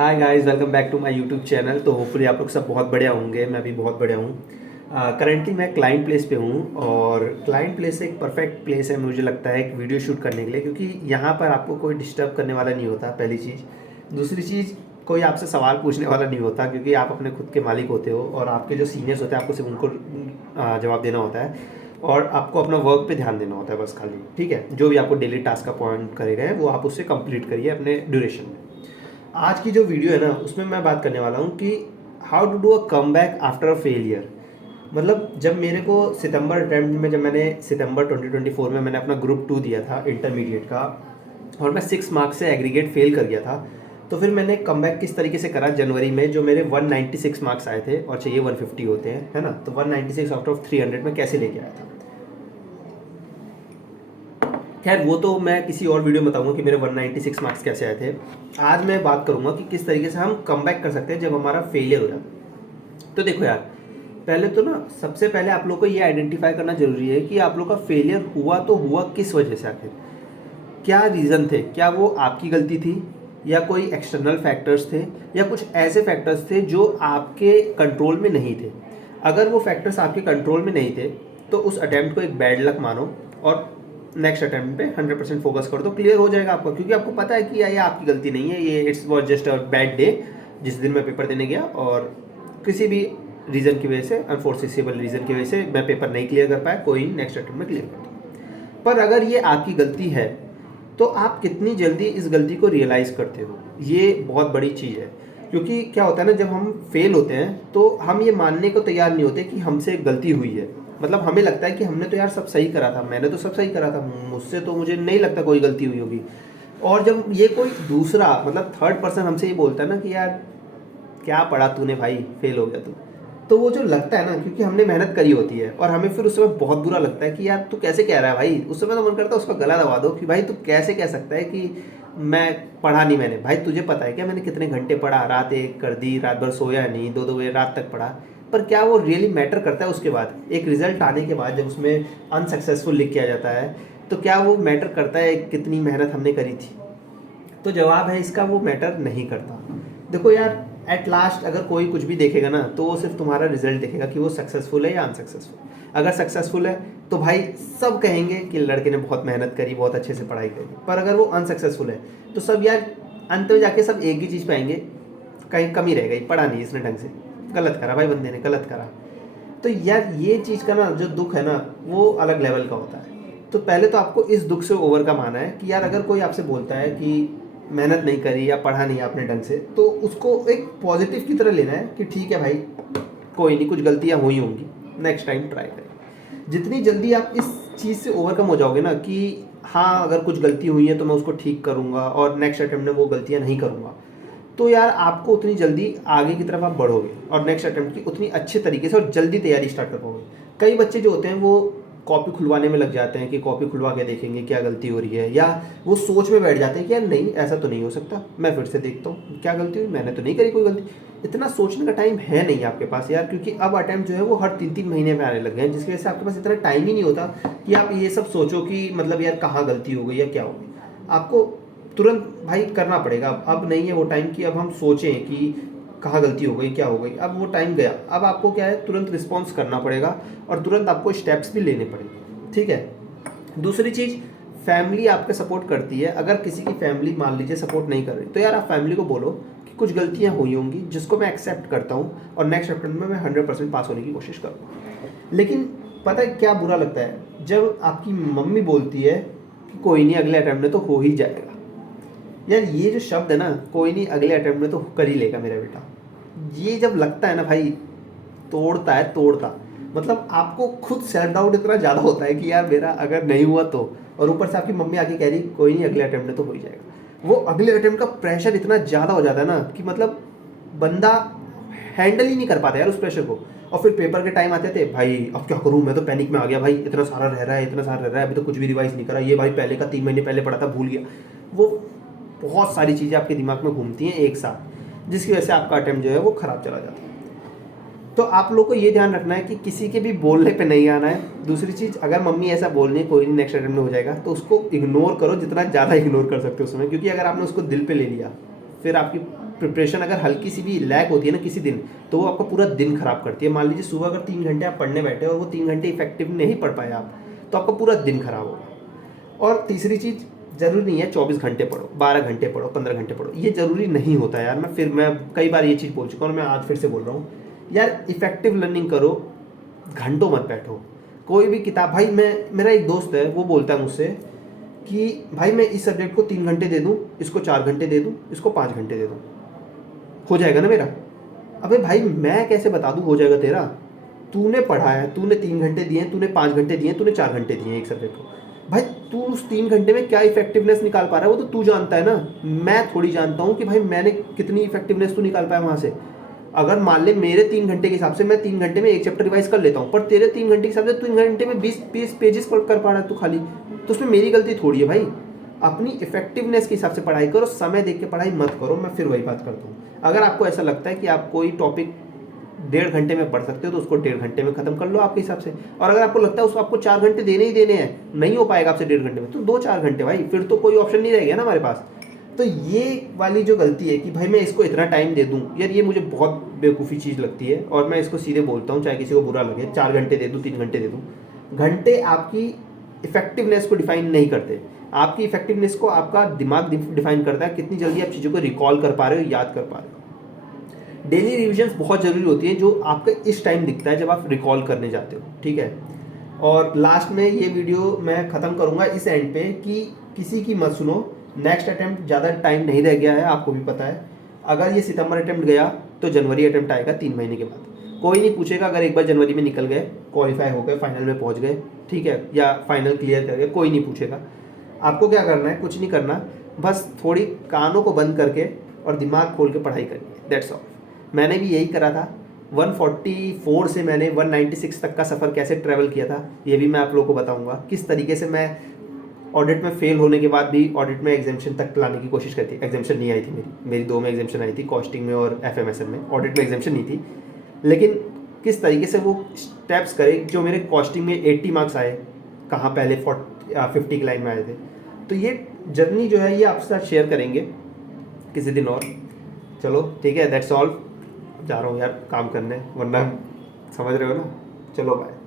Hi guys, welcome back to my YouTube channel. तो hopefully आप लोग सब बहुत बढ़िया होंगे। मैं भी बहुत बढ़िया हूँ। करंटली मैं क्लाइंट प्लेस पे हूँ और क्लाइंट प्लेस एक परफेक्ट प्लेस है मुझे लगता है एक वीडियो शूट करने के लिए, क्योंकि यहाँ पर आपको कोई डिस्टर्ब करने वाला नहीं होता, पहली चीज़। दूसरी चीज़, कोई आपसे सवाल पूछने वाला नहीं होता, क्योंकि आप अपने खुद के मालिक होते हो और आपके जो सीनियर्स होते हैं आपको सिर्फ उनको जवाब देना होता है और आपको अपना वर्क पे ध्यान देना होता है बस, खाली। ठीक है, जो भी आपको डेली टास्क का पॉइंट करे गए वो आप उससे कंप्लीट करिए अपने ड्यूरेशन में। आज की जो वीडियो है ना, उसमें मैं बात करने वाला हूँ कि how to do a comeback after a failure. मतलब जब मेरे को सितंबर अटैम्प्ट में, जब मैंने सितंबर 2024 में मैंने अपना ग्रुप 2 दिया था इंटरमीडिएट का और मैं 6 मार्क्स से एग्रीगेट फेल कर गया था, तो फिर मैंने कम बैक किस तरीके से करा जनवरी में, जो मेरे 196 मार्क्स आए थे और चाहिए 150 होते हैं, है ना। तो 196 आउट ऑफ 300 में कैसे लेके आया था। खैर वो तो मैं किसी और वीडियो में बताऊंगा कि मेरे 196 मार्क्स कैसे आए थे। आज मैं बात करूंगा कि किस तरीके से हम कम बैक कर सकते हैं जब हमारा फेलियर हो जाता है। तो देखो यार, पहले तो ना सबसे पहले आप लोग को ये आइडेंटिफाई करना जरूरी है कि आप लोग का फेलियर हुआ तो हुआ किस वजह से, आखिर क्या रीज़न थे। क्या वो आपकी गलती थी या कोई एक्सटर्नल फैक्टर्स थे या कुछ ऐसे फैक्टर्स थे जो आपके कंट्रोल में नहीं थे। अगर वो फैक्टर्स आपके कंट्रोल में नहीं थे तो उस अटैम्प्ट को एक बैड लक मानो और नेक्स्ट अटैम्प्ट पे 100% फोकस कर दो, क्लियर हो जाएगा आपका। क्योंकि आपको पता है कि ये आपकी गलती नहीं है, ये it's was just a bad day जिस दिन मैं पेपर देने गया और किसी भी रीज़न की वजह से, अनफोर्सेसेबल रीज़न की वजह से मैं पेपर नहीं क्लियर कर पाया। कोई नेक्स्ट अटैम्प्ट में क्लियर कर दो। पर अगर ये आपकी गलती है तो आप कितनी जल्दी इस गलती को रियलाइज़ करते हो, ये बहुत बड़ी चीज़ है। क्योंकि क्या होता है ना, जब हम फेल होते हैं तो हम ये मानने को तैयार नहीं होते कि हमसे गलती हुई है। मतलब हमें लगता है कि हमने तो यार सब सही करा था, मैंने तो सब सही करा था, मुझसे तो मुझे नहीं लगता कोई गलती हुई होगी। और जब ये कोई दूसरा, मतलब थर्ड पर्सन हमसे ये बोलता है ना कि यार क्या पढ़ा तूने भाई, फेल हो गया तू, तो वो जो लगता है ना, क्योंकि हमने मेहनत करी होती है और हमें फिर उस समय बहुत बुरा लगता है कि यार तू कैसे कह रहा है भाई। उस समय तो मन करता है उसका गला दबा दो कि भाई तू कैसे कह सकता है कि मैं पढ़ा नहीं। मैंने भाई, तुझे पता है क्या मैंने कितने घंटे पढ़ा, रात एक कर दी, रात भर सोया नहीं, 2-2 बजे रात तक पढ़ा। पर क्या वो रियली मैटर करता है उसके बाद, एक रिजल्ट आने के बाद जब उसमें अनसक्सेसफुल लिख किया जाता है, तो क्या वो मैटर करता है कितनी मेहनत हमने करी थी। तो जवाब है इसका, वो मैटर नहीं करता। देखो यार, एट लास्ट अगर कोई कुछ भी देखेगा ना तो वो सिर्फ तुम्हारा रिजल्ट देखेगा कि वो सक्सेसफुल है या अनसक्सेसफुल। अगर सक्सेसफुल है तो भाई सब कहेंगे कि लड़के ने बहुत मेहनत करी, बहुत अच्छे से पढ़ाई करी। पर अगर वो अनसक्सेसफुल है तो सब यार अंत में जाके सब एक ही चीज़ पाएंगे, कहीं कमी रह गई, पढ़ा नहीं इसने ढंग से, गलत करा भाई बंदे ने, गलत करा। तो यार ये चीज़ का ना जो दुख है ना, वो अलग लेवल का होता है। तो पहले तो आपको इस दुख से ओवरकम आना है कि यार अगर कोई आपसे बोलता है कि मेहनत नहीं करी या पढ़ा नहीं आपने ढंग से, तो उसको एक पॉजिटिव की तरह लेना है कि ठीक है भाई, कोई नहीं, कुछ गलतियां हुई होंगी, नेक्स्ट टाइम ट्राई करें। जितनी जल्दी आप इस चीज़ से ओवरकम हो जाओगे ना कि हाँ अगर कुछ गलती हुई है तो मैं उसको ठीक करूँगा और नेक्स्ट अटैम्प्ट में वो गलतियाँ नहीं करूँगा, तो यार आपको उतनी जल्दी आगे की तरफ आप बढ़ोगे और नेक्स्ट अटैम्प्ट की उतनी अच्छे तरीके से और जल्दी तैयारी स्टार्ट कर पाओगे। कई बच्चे जो होते हैं वो कॉपी खुलवाने में लग जाते हैं कि कॉपी खुलवा के देखेंगे क्या गलती हो रही है, या वो सोच में बैठ जाते हैं कि यार नहीं ऐसा तो नहीं हो सकता, मैं फिर से देखता हूँ क्या गलती हुई, मैंने तो नहीं करी कोई गलती। इतना सोचने का टाइम है नहीं आपके पास यार, क्योंकि अब अटैम्प्ट जो है वो हर 3-3 महीने में आने लग गए हैं, जिसकी वजह से आपके पास इतना टाइम ही नहीं होता कि आप ये सब सोचो कि मतलब यार कहाँ गलती हो गई या क्या हो गई। आपको तुरंत भाई करना पड़ेगा। अब नहीं है वो टाइम कि अब हम सोचें कि कहाँ गलती हो गई क्या हो गई, अब वो टाइम गया। अब आपको क्या है, तुरंत रिस्पॉन्स करना पड़ेगा और तुरंत आपको स्टेप्स भी लेने पड़ेंगे। ठीक है। दूसरी चीज़, फैमिली आपके सपोर्ट करती है। अगर किसी की फैमिली मान लीजिए सपोर्ट नहीं कर रही, तो यार आप फैमिली को बोलो कि कुछ गलतियाँ हुई होंगी जिसको मैं एक्सेप्ट करता हूँ और नेक्स्ट अटेम्प्ट में मैं 100% पास होने की कोशिश करूँगा। लेकिन पता है क्या बुरा लगता है, जब आपकी मम्मी बोलती है कि कोई नहीं अगले अटेम्प्ट में तो हो ही जाएगा। यार ये जो शब्द है ना, कोई नहीं अगले अटेम्प्ट में तो कर ही लेगा मेरा बेटा, ये जब लगता है ना भाई, तोड़ता है तोड़ता। मतलब आपको खुद सेल्फ डाउट इतना ज़्यादा होता है कि यार मेरा अगर नहीं हुआ तो, और ऊपर से आपकी मम्मी आके कह रही कोई नहीं अगले अटेम्प्ट में तो हो ही जाएगा। वो अगले अटेम्प्ट का प्रेशर इतना ज़्यादा हो जाता है ना कि मतलब बंदा हैंडल ही नहीं कर पाता यार उस प्रेशर को। और फिर पेपर के टाइम आते थे, भाई अब क्या करूँ, मैं तो पैनिक में आ गया भाई, इतना सारा रह रहा है, इतना सारा रह रहा है, अभी तो कुछ भी रिवाइज नहीं करा, ये भाई पहले का 3 महीने पहले पढ़ा था भूल गया। वो बहुत सारी चीज़ें आपके दिमाग में घूमती हैं एक साथ, जिसकी वजह से आपका अटेम्प्ट जो है वो ख़राब चला जाता है। तो आप लोग को ये ध्यान रखना है कि किसी के भी बोलने पे नहीं आना है। दूसरी चीज़, अगर मम्मी ऐसा बोल रही है कोई नहीं नेक्स्ट अटेम्प्ट में हो जाएगा, तो उसको इग्नोर करो जितना ज़्यादा इग्नोर कर सकते हो उस समय, क्योंकि अगर आपने उसको दिल पे ले लिया फिर आपकी प्रिपरेशन अगर हल्की सी भी लैग होती है ना किसी दिन, तो वो आपका पूरा दिन खराब करती है। मान लीजिए सुबह अगर 3 घंटे आप पढ़ने बैठे और वो 3 घंटे इफेक्टिव नहीं पढ़ पाए आप, तो आपका पूरा दिन खराब होगा। और तीसरी चीज़, ज़रूरी नहीं है 24 घंटे पढ़ो, 12 घंटे पढ़ो, 15 घंटे पढ़ो, ये ज़रूरी नहीं होता यार। मैं कई बार ये चीज़ बोल चुका हूँ और मैं आज फिर से बोल रहा हूँ यार, इफेक्टिव लर्निंग करो, घंटों मत बैठो। कोई भी किताब, भाई मेरा एक दोस्त है, वो बोलता है मुझसे कि भाई मैं इस सब्जेक्ट को 3 घंटे दे दूँ, इसको 4 घंटे दे दूँ, इसको 5 घंटे दे दूँ, हो जाएगा ना मेरा। अबे भाई मैं कैसे बता दूँ हो जाएगा तेरा? तूने पढ़ा है, तूने 3 घंटे दिए, तूने 5 घंटे दिए, तूने 4 घंटे दिए एक सब्जेक्ट को। भाई तू उस 3 घंटे में क्या इफेक्टिवनेस निकाल पा रहा है वो तो तू जानता है ना। मैं थोड़ी जानता हूँ कि भाई मैंने कितनी इफेक्टिवनेस तू निकाल पाया वहाँ से। अगर मान ले मेरे 3 घंटे के हिसाब से मैं 3 घंटे में एक चैप्टर रिवाइज कर लेता हूँ, पर तेरे 3 घंटे के हिसाब से 3 घंटे में 20 पेजेस कर पा रहा है तू खाली, तो उसमें मेरी गलती थोड़ी है भाई। अपनी इफेक्टिवनेस के हिसाब से पढ़ाई करो, समय देख के पढ़ाई मत करो। मैं फिर वही बात करता हूँ, अगर आपको ऐसा लगता है कि आप कोई टॉपिक 1.5 घंटे में पढ़ सकते हो तो उसको 1.5 घंटे में खत्म कर लो आपके हिसाब से। और अगर आपको लगता है उसको आपको 4 घंटे देने ही देने हैं, नहीं हो पाएगा आपसे 1.5 घंटे में, तो 2-4 घंटे भाई, फिर तो कोई ऑप्शन नहीं रह गया ना हमारे पास। तो ये वाली जो गलती है कि भाई मैं इसको इतना टाइम दे दूं, यार ये मुझे बहुत बेवकूफ़ी चीज़ लगती है और मैं इसको सीधे बोलता हूँ, चाहे किसी को बुरा लगे। 4 घंटे दे दूँ, 3 घंटे दे दूँ, घंटे आपकी इफेक्टिवनेस को डिफाइन नहीं करते। आपकी इफेक्टिवनेस को आपका दिमाग डिफाइन करता है, कितनी जल्दी आप चीज़ों को रिकॉल कर पा रहे हो, याद कर पा रहे हो। डेली रिविजन्स बहुत ज़रूरी होती है, जो आपका इस टाइम दिखता है जब आप रिकॉल करने जाते हो, ठीक है। और लास्ट में ये वीडियो मैं ख़त्म करूँगा इस एंड पे कि किसी की मत सुनो। नेक्स्ट अटैम्प्ट ज़्यादा टाइम नहीं रह गया है, आपको भी पता है। अगर ये सितंबर अटैम्प्ट गया तो जनवरी अटैम्प्ट आएगा 3 महीने के बाद। कोई नहीं पूछेगा अगर एक बार जनवरी में निकल गए, क्वालिफाई हो गए, फाइनल में पहुंच गए, ठीक है, या फाइनल क्लियर कर गए, कोई नहीं पूछेगा। आपको क्या करना है, कुछ नहीं करना, बस थोड़ी कानों को बंद करके और दिमाग खोल के पढ़ाई करनी है, दैट्स ऑल। मैंने भी यही करा था। 144 से मैंने 196 तक का सफ़र कैसे ट्रैवल किया था, ये भी मैं आप लोगों को बताऊंगा। किस तरीके से मैं ऑडिट में फेल होने के बाद भी ऑडिट में एग्जामिशन तक लाने की कोशिश करती। एग्जामिशन नहीं आई थी मेरी 2 में एग्जामिशन आई थी, कॉस्टिंग में और FMSN में। ऑडिट में एग्जामिशन नहीं थी, लेकिन किस तरीके से वो स्टेप्स करे। जो मेरे कॉस्टिंग में 80 मार्क्स आए, कहाँ पहले 50 की लाइन में आए थे। तो ये जर्नी जो है ये आपके साथ शेयर करेंगे किसी दिन और। चलो ठीक है, दैट्स ऑल। जा रहा हूँ यार काम करने, वरना समझ रहे हो ना। चलो बाय।